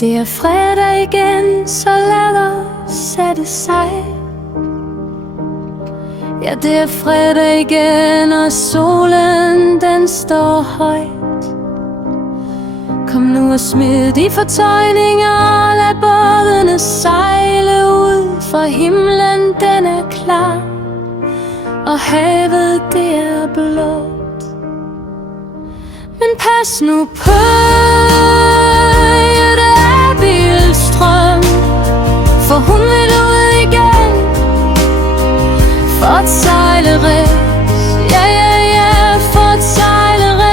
Det er fredag igen, så lad os sætte sig. Ja, det er fredag igen, og solen den står højt. Kom nu og smid de fortøjninger, lad bådene sejle ud, for himlen den er klar, og havet det er blåt. Men pas nu på, ja, det er Billstrøm, for hun vil ud igen for at sejle ræs. Ja, ja, ja, for at sejle ræs.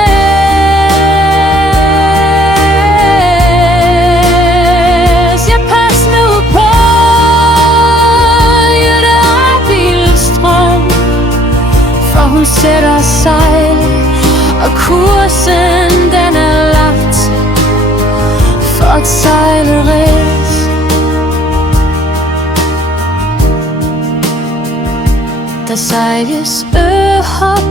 Ja, pas nu på, ja, det er Billstrøm, for hun sætter sejl, og kursen den er lagt for at sejle ræs. Der sejles øhop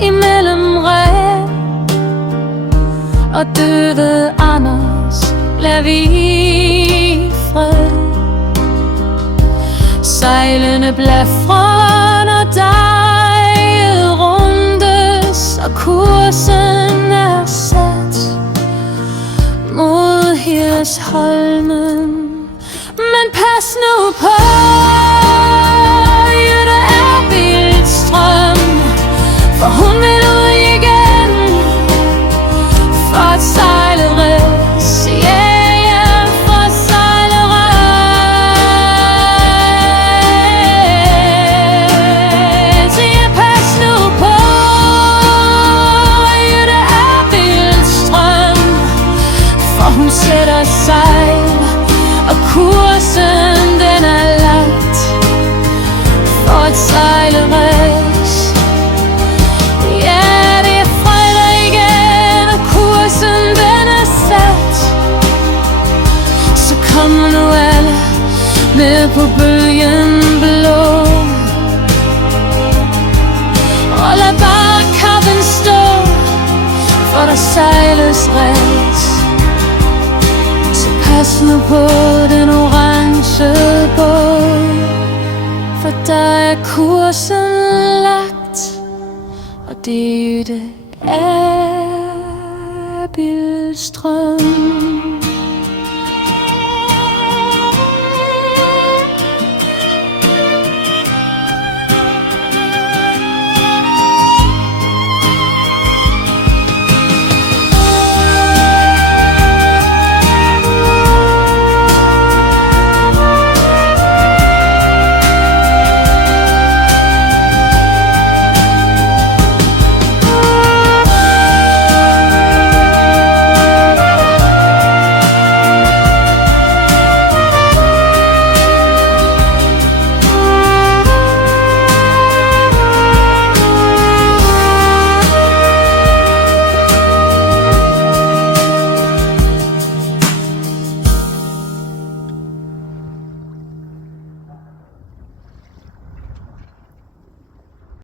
imellem rev, og døde Anders lader vi i fred. Sejlene blafrer, når deget rundes, og kursen er sat mod Hirsholmen. Men pas nu på, ja, det er Billstrøm, for hun vil ud igen for at sejle ræs. Ja, ja, for at sejle ræs. Ja, pas nu på, ja, det er Billstrøm, for hun sætter sejl, og kursen den er lagt for at sejle ræs. Ja, det er fredag igen, og kursen den er sat. Så kom nu alle med på bølgen blå, og lad bare kappen stå, for der sejles ræs. Så pas nu på den orange båd, for der er kursen lagt, og det er Billstrøm.